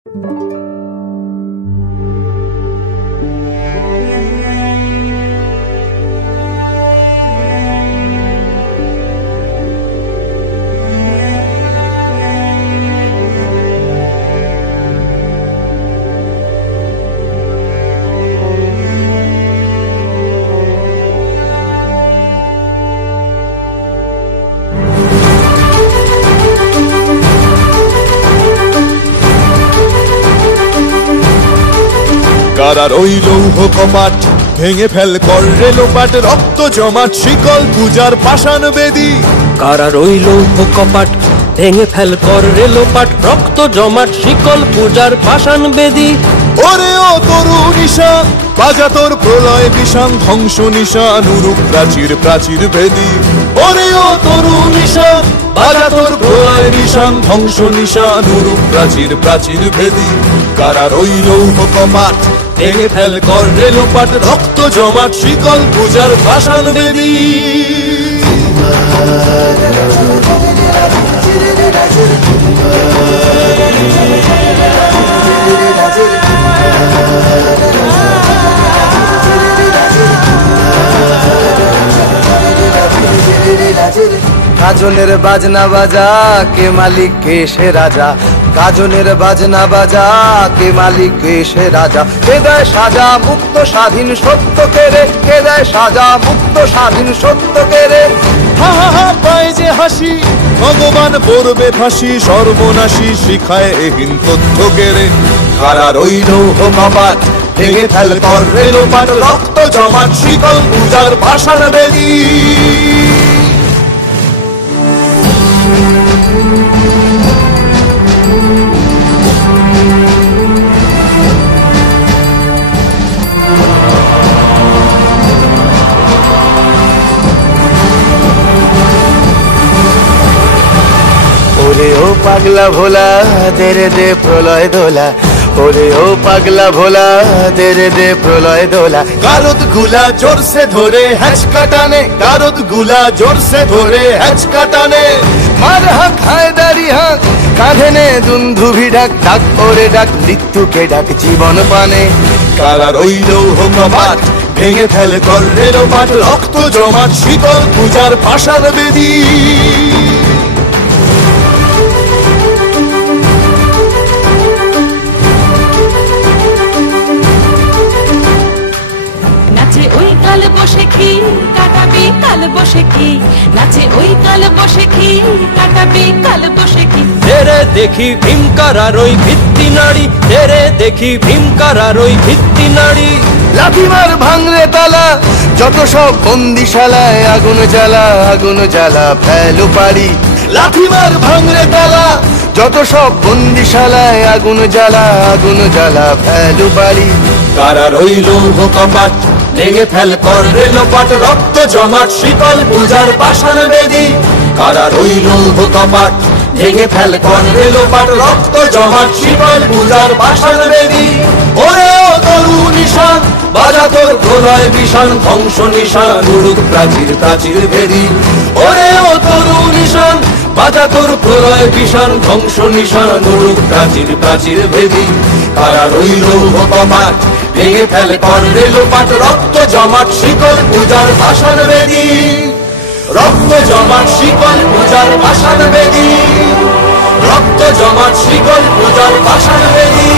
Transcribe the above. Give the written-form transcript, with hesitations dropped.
কারার ওই লৌহ কপাট ভেঙে ফেল কর রে লোপাট, রক্ত জমাট শিকল পূজার পাষাণ বেদী। কারার ওই লৌহ কপাট ভেঙে ফেল কর রে লোপাট, রক্ত জমাট শিকল পূজার পাষাণ বেদী। ওরে ও তরু নিশান বাজা তোর প্রলয় বিষান, ধ্বংস নিশান উরুপ প্রাচীর প্রাচীর ভেদী। ওরে ও তরু নিশান বাজা তোর প্রলয় বিষান, ধ্বংস নিশান উরুপ প্রাচীর প্রাচীর ভেদী। কারার ওই লৌহ কপাট ভেঙে ফেল কর রে লোপাট, রক্ত জমাট শিকল পূজার পাষাণ বেদী। গাজনের বাজনা বাজা কে মালিক কে সে রাজা, গাজনের বাজনা বাজা কে মালিক কে সে রাজা। কে দেয় সাজা মুক্ত স্বাধীন সত্য কেড়ে, কে দেয় সাজা মুক্ত স্বাধীন সত্য কেড়ে। হা হা হা পায় যে হাসি ভগবান পড়বে ফাঁসি, সর্বনাশী শিখায় এহীন তথ্য কেড়ে। কারার ওই লৌহ কপাট ভেঙে ফেল কর রে লোপাট, রক্ত জমাট শিকল পূজার পাষাণ বেদী। ওরে ও পাগলা ভোলা তেরে দে প্রলয় দোলা, ওরে ও পাগলা ভোলা তেরে দে প্রলয় দোলা। কারত গুলা জোরসে ধরে হ্যাচকা টানে, কারত গুলা জোরসে ধরে হ্যাচকা টানে। মার হাক হায়দারি হাক কাঁধে নে দুন্ধুভি ডাক, ডাক ওরে ডাক মৃত্যুকে ডাক জীবন পানে। কারার ওই লৌহ কপাট ভেঙে ফেল কর রে লোপাট, রক্ত জমাট শিকল পূজার পাষাণ বেদী। নাচে ওই কাল বসে কি কাটাবি কাল বসে কি, নাচে ওই কাল বসে কি কাটাবি কাল বসে কি। তেরে দেখি ভীমকারার ওই ভিত্তি নাড়ি, তেরে দেখি ভীমকারার ওই ভিত্তি নাড়ি। লাঠিমার ভাঙরে তালা যত সব বন্দিশালায়, আগুন জ্বালা আগুন জ্বালা ফেলো পারি। লাঠিমার ভাঙরে তালা যত সব বন্দিশালায়, আগুন জ্বালা আগুন জ্বালা ফেলো পারি। কারার ওই লৌহ কপাট ভেঙে ফেল কর রে লোপাট, রক্ত জমাট শিকল পূজার পাষাণ বেদী। কারার ওই লৌহ কপাট ভেঙে ফেল কর রে লোপাট, রক্ত জমাট শিকল পূজার পাষাণ বেদী। ওরে ও তরু নিশান বাজা তোর প্রলয় বিষান, ধ্বংস নিশান উড়ুক প্রাচীর প্রাচীর ভেদী। ওরে ও তরু নিশান বাজা তোর প্রলয় বিষান, ধ্বংস নিশান উড়ুক প্রাচীর প্রাচীর ভেদী। কারার ওই লৌহ কপাট ভেঙে ফেল কর রে লোপাট, রক্ত জমাট শিকল পূজার পাষাণ বেদী। রক্ত জমাট শিকল পূজার পাষাণ বেদী, রক্ত জমাট শিকল পূজার পাষাণ বেদী।